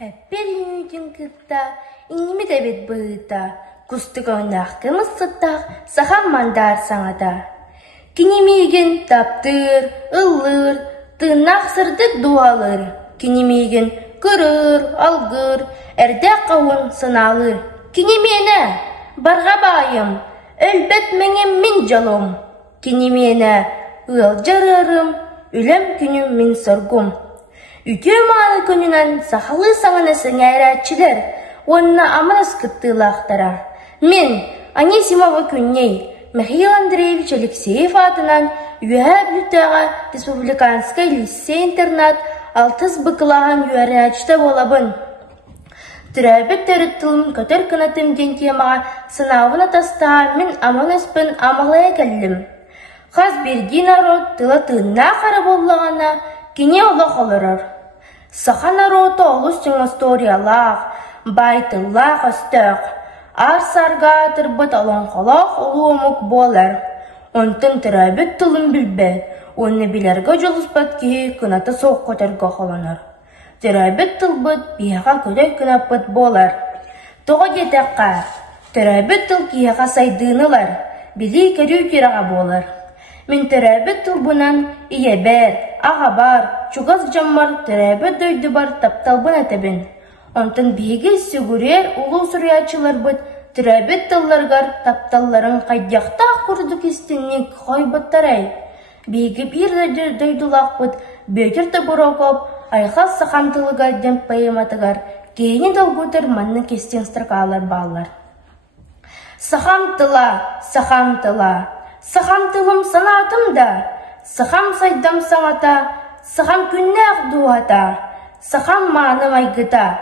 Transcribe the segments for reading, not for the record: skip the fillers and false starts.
Перинютин кытта, иңими дебет быыта, кустыгонах кымыссыттах сахам мандар саңата. Кинемейген таптыр, ыллыр, тыннах сырдык дуалыр. Кинемейген кырыр, алгыр, эрдәк кауын сыналыр. Кинемене, барға байым, өлбет меңем мин жалом. Кинемене, ыл жарырым, үлем күнім мин соргум. Үтө маалы күнінен сақалы саңаны сыңайратчылар, онына аманас кыттылақтара. Мен, Анисимова күнней, Михаил Андреевич Алексеев атынан үйәб лүтәға республиканскай лицей-интернат алтыз бықылаған үйәрәчті болабын. Түрәбет тәріттілім көтір кынатым ден кемаға сынауын атаста мен аманаспын амалая кәлім. Қаз берді народ тылы тынна қары болағана кене олақ олырыр. Саха народы олыстың историялақ, байтылақ өстіқ. Ар-сарға тұрбыт аланқалақ олуымық болар. Онтын түрәбет тұлын білбәд, оны білерге жолыспат кейі кынаты соқ көтерге қоланыр. Түрәбет тұлбыт бияға көтер күнапыт болар. Тоғы детеққа, түрәбет тұл кейіға сайдынылар, білі көрі кераға болар. Мен түрәбет тұлбынан иебәр, ағабар, чуғаз жаммар түрәбет дөйді бар тапталбын әтебін. Онтын бейгі сүгірер ұлу сүрячылар бұд түрәбет тылларғар тапталларын қайдяқта құрдық істіннік қойбыттарай. Бейгі бір дөйдулақ бұд бөтірді бұрауқап, айқас сақантылыға дем пайыматығар, кейіне долгутыр манны кестен стырқалар балар. Сақамтыла, сақамтылым санатым да, сақам сайдам саңата, сақам күннәқ дуата, сақам маным айгыта,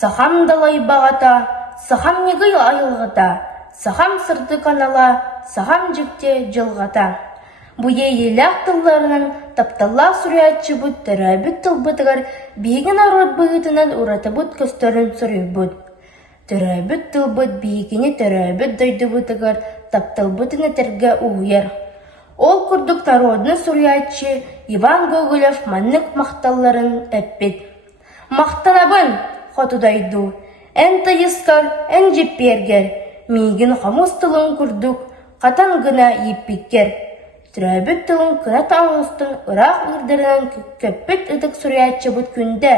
сақам далай бағата, сақам негіл айылғыта, сақам сырды канала, сақам жүкте жылғата. Бұе еләк тылларынан тапталла сүрәтші бұд түрәбіт тылбытығар бейгін арод бұғытынан ұраты бұд көстерін сүрі бұд. Түрәбіт тылбыт бейгіні түрәбіт дөйді бұтығар тапталбытын әтерге ұғыр. Ол күрдік народны сүрәтші Иван Гоголев маннық мақталларын әппет. Мақтанабын, хотудайду, ән тайыскар, ән жеппергер, мейгін қамыс тылын күрдік, қатан гына еппеккер. Түрәбіт тылын кына таңыстың ұрақ үрдерінен көппет үдік сүрәтші бұд күнде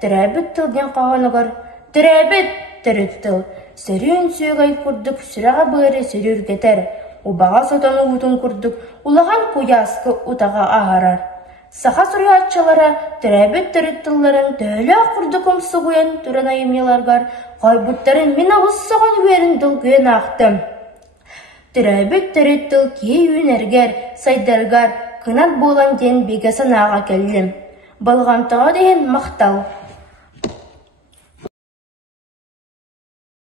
түрәбіт тылден қағанығыр. Түрәбіт түріп тыл, сөрін сүйгай күрдік сүраға бұғыры сөрір кетер. Убаға сотаны ұтын күрдік, улаған көясқы ұтаға ағарар. Саха сүрәтшілері түрәбіт түріп тылларын төлі күрдік ұмсығуен түрін айымеларғар, қайбыттарын мен ауыз соған өрін дұл күйен ақтым. Түрәбіт түріп тыл кей өнергер, сайдарғар, кынат болан ден бегесін аға келдім. Балғантыға дейін мақтал.